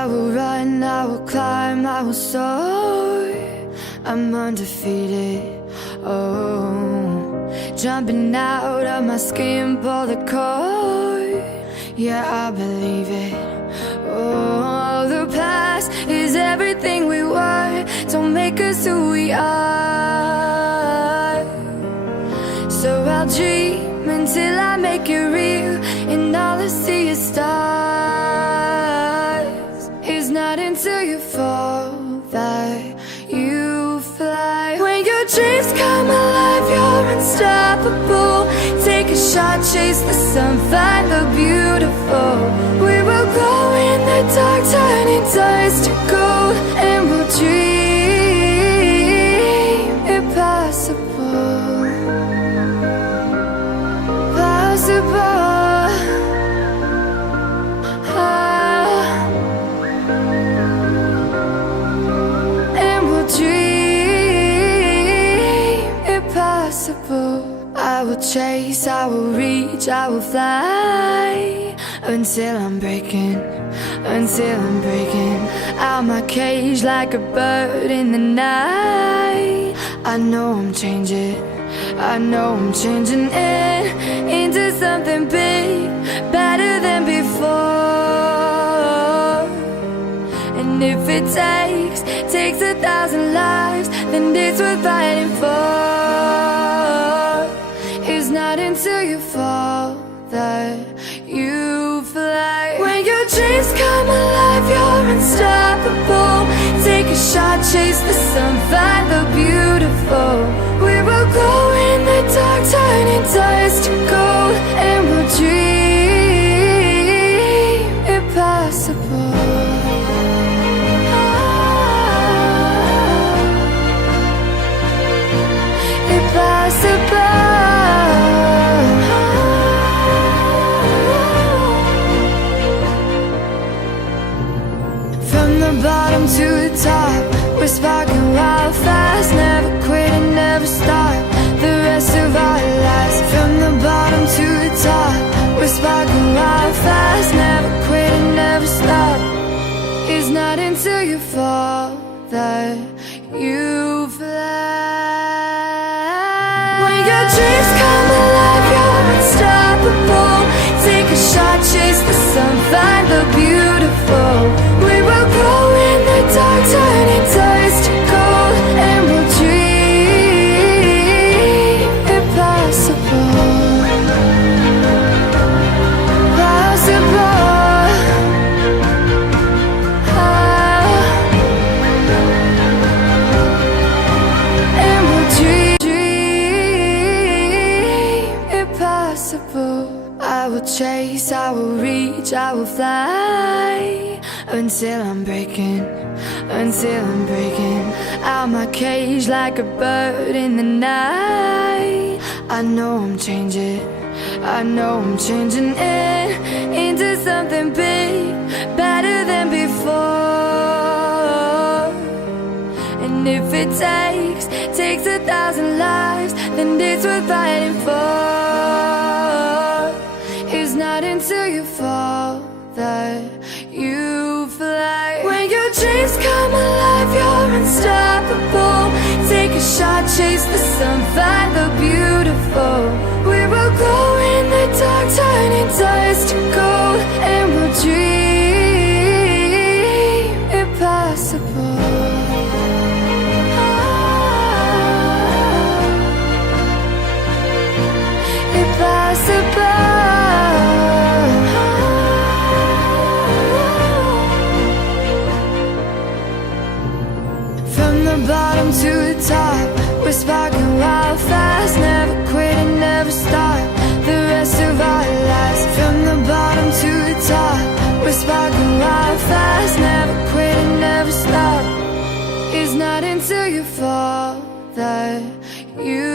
I will run, I will climb, I will soar. I'm undefeated, oh. Jumping out of my skin, pull the cord. Yeah, I believe it. Oh, the past is everything we were. Don't make us who we are. So I'll dream until I make it real, and all I see is stars. It's not until you fall that you fly. When your dreams come alive, you're unstoppable. Take a shot, chase the sun, find the beautiful. We will glow in the dark, turning dust to gold, and we'll dream impossible. And we'll dream impossible. I will chase, I will reach, I will fly until I'm breaking out my cage like a bird in the night. I know I'm changing into something big, better than before. And if it takes 1,000 lives, then it's worth fighting for. It's not until you fall that you fly. When your dreams come alive, you're unstoppable. Take a shot, chase the sun, find the beautiful. We will go in the dark, turning dust to gold, and we'll dream impossible. Impossible. From the bottom to the top, we're sparking wild fast. Never quit and never stop the rest of our lives. From the bottom to the top, we're sparking wild fast. Never quit and never stop. It's not until you fall that you fly. When your dreams come alive, you're unstoppable. Take a shot, chase the sun, find the beautiful. We will glow in the dark, turning dust to gold, and we'll dream impossible. Possible. And we'll dream impossible. I will chase, I will reach, I will fly until I'm breaking out my cage like a bird in the night. I know I'm changing into something big, better than before. And if it takes 1,000 lives, then it's worth fighting for. It's not until you fall that you fly. When your dreams come alive, you're unstoppable. Take a shot, chase the sun, find the beautiful. We will glow in the dark, turning dust to gold, and we'll dream impossible. Impossible. From the bottom to the top, we're sparking wild fast. Never quit and never stop the rest of our lives. From the bottom to the top, we're sparking wild fast. Never quit and never stop. It's not until you fall that you